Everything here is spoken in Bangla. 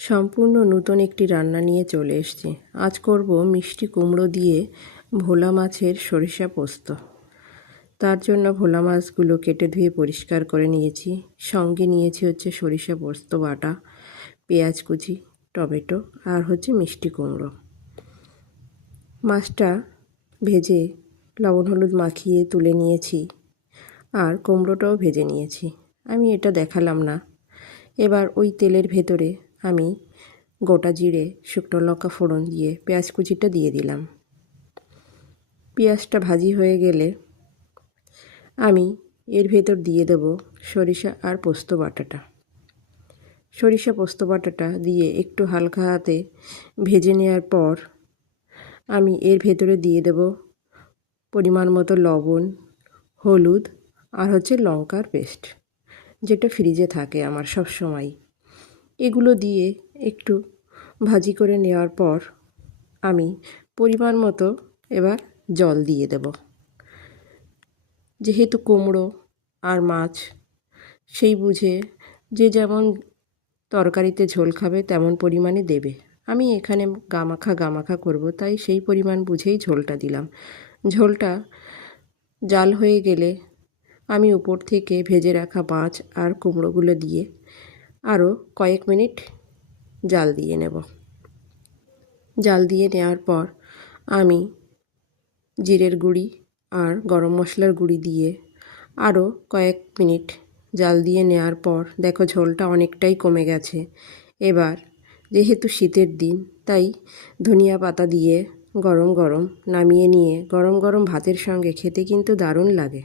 সম্পূর্ণ নতুন একটি রান্না নিয়ে চলে এসেছি। আজ করব মিষ্টি কুমড়ো দিয়ে ভোলা মাছের সরিষা পোস্ত। তার জন্য ভোলা মাছগুলো কেটে ধুয়ে পরিষ্কার করে নিয়েছি। সঙ্গে নিয়েছি হচ্ছে সরিষা পোস্ত বাটা, পেঁয়াজ কুচি, টমেটো আর হচ্ছে মিষ্টি কুমড়ো। মাছটা ভেজে লবণ হলুদ মাখিয়ে তুলে নিয়েছি আর কুমড়োটাও ভেজে নিয়েছি। আমি এটা দেখালাম না। এবার ওই তেলের ভেতরে আমি গোটা জিরে, শুকনো লঙ্কা ফোড়ন দিয়ে পেঁয়াজ কুচিটা দিয়ে দিলাম। পেঁয়াজটা ভাজি হয়ে গেলে আমি এর ভেতর দিয়ে দেব সরিষা আর পোস্ত বাটাটা। সরিষা পোস্ত বাটাটা দিয়ে একটু হালকা হাতে ভেজে নেওয়ার পর আমি এর ভেতরে দিয়ে দেব পরিমাণ মতো লবণ, হলুদ আর হচ্ছে লঙ্কার পেস্ট, যেটা ফ্রিজে থাকে আমার সব সময়। এগুলো দিয়ে একটু ভাজি করে নেওয়ার পর আমি পরিমাণ মতো এবার জল দিয়ে দেব। যেহেতু কুমড়ো আর মাছ, সেই বুঝে যে যেমন তরকারিতে ঝোল খাবে তেমন পরিমাণে দেবে। আমি এখানে গামাখা করব, তাই সেই পরিমাণ বুঝেই ঝোলটা দিলাম। ঝোলটা জাল হয়ে গেলে আমি উপর থেকে ভেজে রাখা মাছ আর কুমড়োগুলো দিয়ে আরও কয়েক মিনিট জাল দিয়ে নেব। জাল দিয়ে নেওয়ার পর আমি জিরের গুঁড়ি আর গরম মশলার গুঁড়ি দিয়ে আরও কয়েক মিনিট জাল দিয়ে নেওয়ার পর দেখো ঝোলটা অনেকটাই কমে গেছে। এবার যেহেতু শীতের দিন, তাই ধনিয়া পাতা দিয়ে গরম গরম নামিয়ে নিয়ে গরম গরম ভাতের সঙ্গে খেতে কিন্তু দারুণ লাগে।